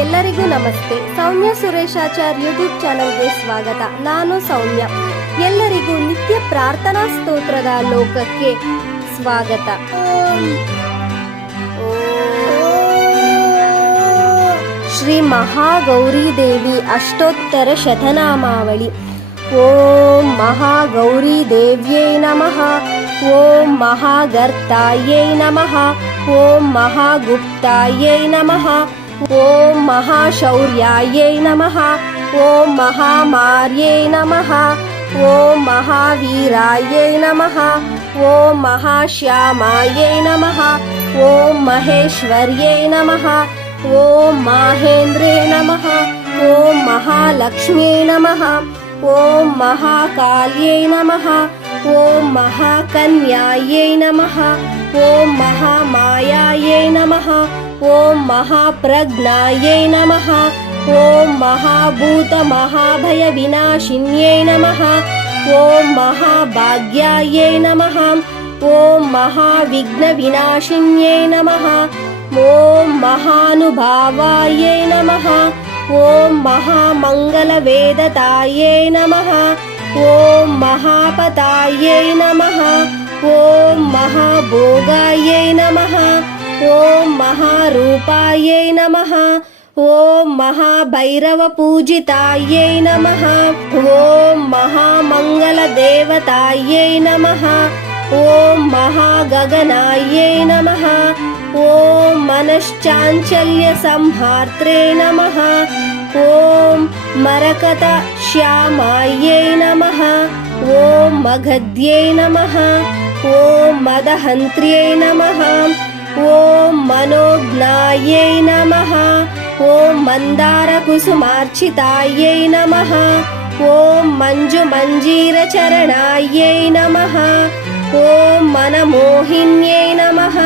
ಎಲ್ಲರಿಗೂ ನಮಸ್ತೆ. ಸೌಮ್ಯ ಸುರೇಶಾಚಾರ್ ಯೂಟ್ಯೂಬ್ ಚಾನಲ್ಗೆ ಸ್ವಾಗತ. ನಾನು ಸೌಮ್ಯ. ಎಲ್ಲರಿಗೂ ನಿತ್ಯ ಪ್ರಾರ್ಥನಾ ಸ್ತೋತ್ರದ ಲೋಕಕ್ಕೆ ಸ್ವಾಗತ. ಶ್ರೀ ಮಹಾಗೌರಿ ದೇವಿ ಅಷ್ಟೋತ್ತರ ಶತನಾಮಾವಳಿ. ಓಂ ಮಹಾಗೌರಿ ದೇವ್ಯೈ ನಮಃ. ಓಂ ಮಹಾಗರ್ತಾಯೈ ನಮಃ. ಓಂ ಮಹಾಗುಪ್ತಾಯೈ ನಮಃ. ಓಂ ಮಹಾಶೌರ್ಯಾಯೈ ನಮಃ. ಓಂ ಮಹಾಮಾರ್ಯೈ ನಮಃ. ಓಂ ಮಹಾವೀರಾಯೈ ನಮಃ. ಓಂ ಮಹಾಶ್ಯಾಮಾಯೈ ನಮಃ. ಓಂ ಮಹೇಶ್ವರ್ಯೈ ನಮಃ. ಓಂ ಮಹೇಂದ್ರೇ ನಮಃ. ಓಂ ಮಹಾಲಕ್ಷ್ಮ್ಯೈ ನಮಃ. ಓಂ ಮಹಾಕಾಲ್ಯೈ ನಮಃ. ಓಂ ಮಹಾಕನ್ಯಾಯೈ ನಮಃ. ಓಂ ಮಹಾಮಾಯಾಯೈ ನಮಃ. ಓಂ ಮಹಾಪ್ರಜ್ಞಾಯೈ ನಮಃ. ಓಂ ಮಹಾಭೂತ ಮಹಾಭಯ ವಿನಾಶಿನ್ಯೈ ನಮಃ. ಓಂ ಮಹಾಭಾಗ್ಯಾಯೈ ನಮಃ. ಓಂ ಮಹಾವಿಘ್ನ ವಿನಾಶಿನ್ಯೈ ನಮಃ. ಓಂ ಮಹಾನುಭಾವಾಯೈ ನಮಃ. ಓಂ ಮಹಾಮಂಗಲವೇದತಾಯೈ ನಮಃ. ಓಂ ಮಹಾಪತಾಯೈ ನಮಃ. ಓಂ ಮಹಾಭೋಗಾಯೈ ನಮಃ. ಓಂ ಮಹಾರೂಪಾಯೈ ನಮಃ. ಓಂ ಮಹಾಭೈರವಪೂಜಿತಾಯೈ ನಮಃ. ಓಂ ಮಹಾಮಂಗಲದೇವತಾಯೈ ನಮಃ. ಓಂ ಮಹಾಗಗನಾಯೈ ನಮಃ. ಓಂ ಮನಶ್ಚಾಂಚಲ್ಯ ಸಂಹಾರ್ತ್ರೇ ನಮಃ. ಓಂ ಮರಕತ ಶ್ಯಾಮಾಯೈ ನಮಃ. ಓಂ ಮಗದ್ಯೈ ನಮಃ. ಓಂ ಮದಹಂತ್ರ್ಯೈ ನಮಃ. ಓಂ ಮನೋಜ್ಞಾಯೈ ನಮಃ. ಓಂ ಮಂದಾರಕುಸುಮಾರ್ಚಿತಾಯೈ ನಮಃ. ಓಂ ಮಂಜುಮಂಜೀರಚರಣಾಯೈ ನಮಃ. ಓಂ ಮನಮೋಹಿನ್ಯೈ ನಮಃ.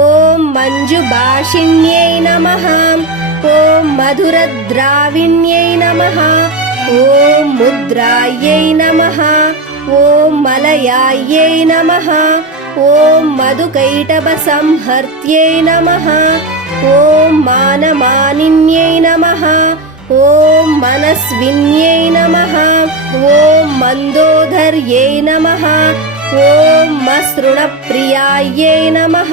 ಓಂ ಮಂಜುಭಾಷಿಣ್ಯೈ ನಮಃ. ಓಂ ಮಧುರದ್ರಾವಿಣ್ಯೈ ನಮಃ. ಓಂ ಮುದ್ರಾಯೈ ನಮಃ. ಓಂ ಮಲಯಾಯೈ ನಮಃ. ಓಂ ಮಧುಕೈಟಭಸಂಹರ್ತ್ಯೈ ನಮಃ. ಓಂ ಮಾನಮಾನಿನ್ಯೈ ನಮಃ. ಓಂ ಮನಸ್ವಿನ್ಯೈ ನಮಃ. ಓಂ ಮಂದೋದರ್ಯೈ ನಮಃ. ಓಂ ಮಸೃಣಪ್ರಿಯಾಯೈ ನಮಃ.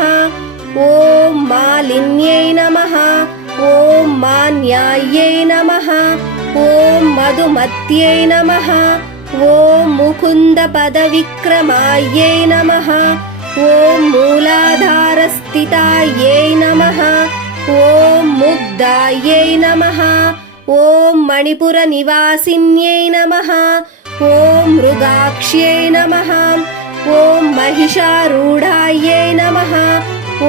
ಓಂ ಮಾಲಿನ್ಯೈ ನಮಃ. ಓಂ ಮಾನ್ಯಾಯೈ ನಮಃ. ಓಂ ಮಧುಮತ್ಯೈ ನಮಃ. ಓಂ ಮುಕುಂದಪದವಿಕ್ರಮಾಯೈ ನಮಃ. ಓಂ ಮೂಲಾಧಾರಸ್ಥಿತಾಯೈ ನಮಃ. ಓಂ ಮುಗ್ಧಾಯೈ ನಮಃ. ಓಂ ಮಣಿಪುರನಿವಾಸಿನ್ಯೈ ನಮಃ. ಓಂ ಮೃಗಾಕ್ಷ್ಯೈ ನಮಃ. ಓಂ ಮಹಿಷಾರೂಢಾಯೈ ನಮಃ.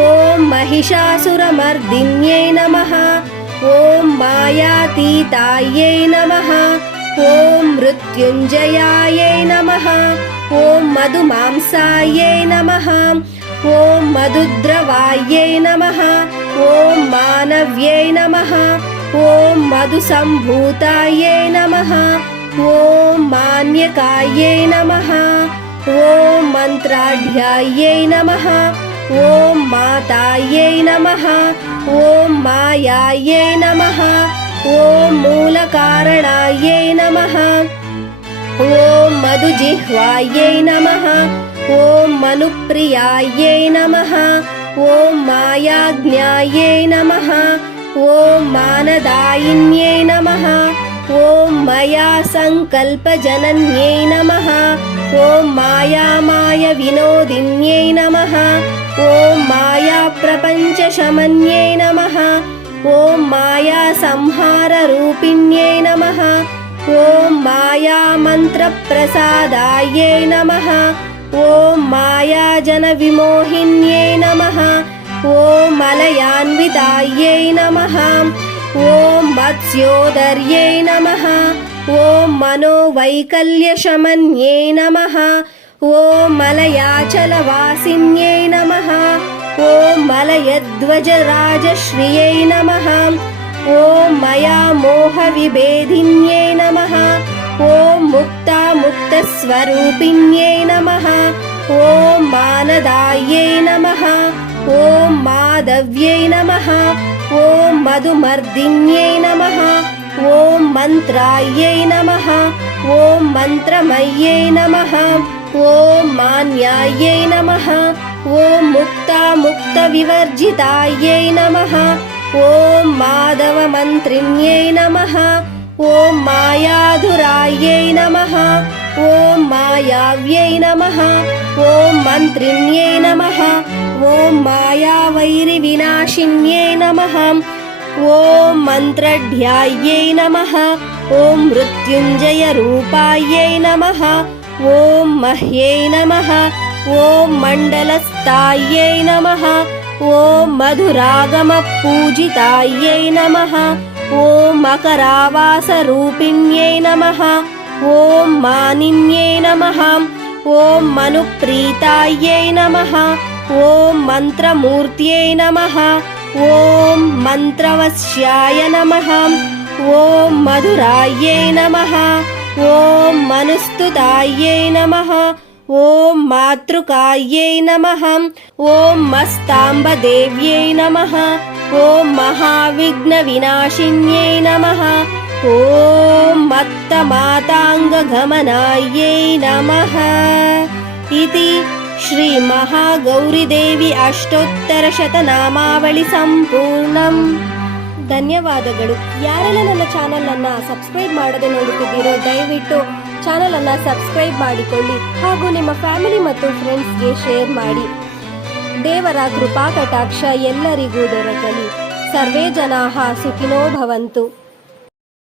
ಓಂ ಮಹಿಷಾಸುರಮರ್ದಿನ್ಯೈ ನಮಃ. ಓಂ ಮಾಯಾತೀತಾಯೈ ನಮಃ. ಓಂ ಮೃತ್ಯುಂಜಯಾಯೈ ನಮಃ. ಓಂ ಮಧುಮಾಂಸಾಯೈ ನಮಃ. ಓಂ ಮಧುದ್ರವಾಯೈ ನಮಃ. ಓಂ ಮಾನವ್ಯೈ ನಮಃ. ಓಂ ಮಧುಸಂಭೂತಾಯೈ ನಮಃ. ಓಂ ಮಾನ್ಯಕಾಯೈ ನಮಃ. ಓಂ ಮಂತ್ರಾಢ್ಯಾಯೈ ನಮಃ. ಓಂ ಮಾತಾಯೈ ನಮಃ. ಓಂ ಮಾಯಾಯೈ ನಮಃ. ಓಂ ಮೂಲಕಾರಣಾಯೈ ನಮಃ. ಓಂ ಮಧುಜಿಹ್ವಾಯೈ ನಮಃ. ಓಂ ಮನುಪ್ರಿಯಾಯೈ ನಮಃ. ಓಂ ಮಾಯಾಜ್ಞಾಯೈ ನಮಃ. ಓಂ ಮಾನದಾಯಿನ್ಯೈ ನಮಃ. ಓಂ ಮಯಾ ಸಂಕಲ್ಪಜನನ್ಯೈ ನಮಃ. ಓಂ ಮಾಯಾಮಾಯ ವಿನೋದಿನ್ಯೈ ನಮಃ. ಓಂ ಮಾಯಾ ಪ್ರಪಂಚಶಮನ್ಯೈ ನಮಃ. ಓಂ ಮಾಯಾ ಸಂಹಾರ ರೂಪಿಣ್ಯೈ ನಮಃ. ಓಂ ಮಾಯಾ ಮಂತ್ರ ಪ್ರಸಾದಾಯೈ ನಮಃ. ಓಂ ಮಾಯಾ ಜನ ವಿಮೋಹಿನ್ಯೈ ನಮಃ. ಓಂ ಮಲಯಾನ್ವಿತಾಯೈ ನಮಃ. ಓಂ ಮತ್ಸ್ಯೋದರ್ಯೈ ನಮಃ. ಓಂ ಮನೋವೈಕಲ್ಯಶಮನ್ಯೈ ನಮಃ. ಓಂ ಮಲಯಾಚಲವಾಸಿನ್ಯೈ ನಮಃ. ಓಂ ಮಲಯಧ್ವಜರಾಜಶ್ರಿಯೈ ನಮಃ. ಓಂ ಮಯಾ ಮೋಹವಿಭೇದಿನ್ಯೈ ನಮಃ. ಓಂ ಮುಕ್ತಾಮುಕ್ತಸ್ವರೂಪಿಣ್ಯೈ ನಮಃ. ಓಂ ಮಾನದಾಯೈ ನಮಃ. ಓಂ माधव्यै नमः। ॐ मधुमर्दिन्यै नमः। ॐ मन्त्रायै नमः। ॐ मन्त्रमय्यै नमः। ॐ मान्यायै नमः। ॐ मुक्तामुक्तविवर्जितायै नमः। ॐ माधवमन्त्रिण्यै नमः। ॐ मायाधुरायै नमः। ॐ मायाव्यै नमः। ॐ मन्त्रिण्यै नमः। ॐ मायावैरिविनाशिन्यै नमः। ॐ मन्त्रढ्यायै नमः। ॐ मृत्युञ्जयरूपायै नमः। ॐ मह्यै नमः। ॐ मण्डलस्थायै नमः। ॐ मधुरागमपूजितायै नमः। ॐ मकरावासरूपिण्यै नमः। ॐ मानिन्यै नमः। ॐ मनुप्रीतायै नमः। ॐ मन्त्रमूर्त्यै नमः। ॐ मन्त्रवश्याय नमः। ॐ मधुरायै नमः। ॐ मनुस्तुतायै नमः। ॐ मातृकायै नमः। ॐ मस्ताम्बदेव्यै नमः। ॐ महाविघ्नविनाशिन्यै नमः। ॐ मत्तमाताङ्गगमनायै नमः। इति ಶ್ರೀ ಮಹಾಗೌರಿದೇವಿ ಅಷ್ಟೋತ್ತರಶತನಾಮಾವಳಿ ಸಂಪೂರ್ಣಂ. ಧನ್ಯವಾದಗಳು. ಯಾರೆಲ್ಲ ನನ್ನ ಚಾನಲ್ ಅನ್ನ ಸಬ್ಸ್ಕ್ರೈಬ್ ಮಾಡದೆ ನೋಡುತ್ತಿದ್ದೀರೋ ದಯವಿಟ್ಟು ಚಾನಲ್ ಅನ್ನ ಸಬ್ಸ್ಕ್ರೈಬ್ ಮಾಡಿಕೊಳ್ಳಿ ಹಾಗೂ ನಿಮ್ಮ ಫ್ಯಾಮಿಲಿ ಮತ್ತು ಫ್ರೆಂಡ್ಸ್ಗೆ ಶೇರ್ ಮಾಡಿ. ದೇವರ ಕೃಪಾ ಕಟಾಕ್ಷ ಎಲ್ಲರಿಗೂ ದೊರಕಲಿ. ಸರ್ವೇ ಜನಾಃ ಸುಖಿನೋ ಭವಂತು.